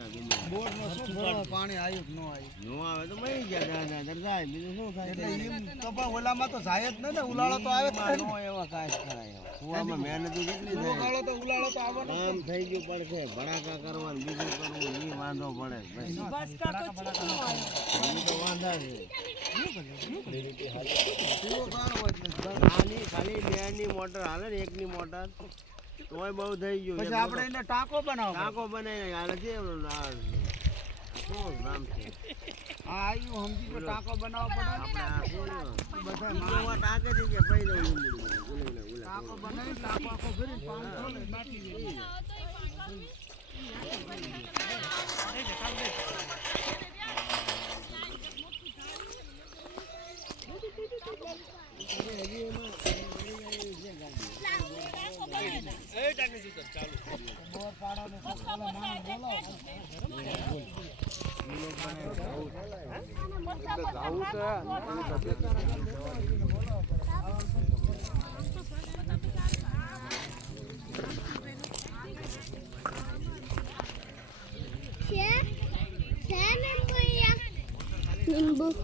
બોર નો શું ભરવા પાણી આવ્યું કે ન આવ્યું નો આવે તો મરી ગયા જાય બીજું શું થાય એટલે એમ તો પણ ઓલામાં તો જાય જ ને ઉલાળો તો આવે જ નો એવા કાશ કરાય કુવામાં મહેનત કેટલી થાય ઉલાળો તો આવવાનો કામ થઈ ગયું પડશે ભડાકા કરવાનું બીજું કરવું એ વાંધો પડે એ તો વાંધા છે આની ખાલી બેની મોટર હાલે ને એકની મોટર તોય બહુ થઈ ગયું પછી આપણે એને ટાંકો બનાવીને હાલે છે શું નામ છે હા આવ્યું સમજી ગયો ટાંકો બનાવવો પડે આપણે બધા ટાંકે થઈ ગયા પૈ દઉં ટાંકો બનાવી ટાંકો આખો ભરીને પાણી છોડે નાખી દે બોર પાડો Nimbu.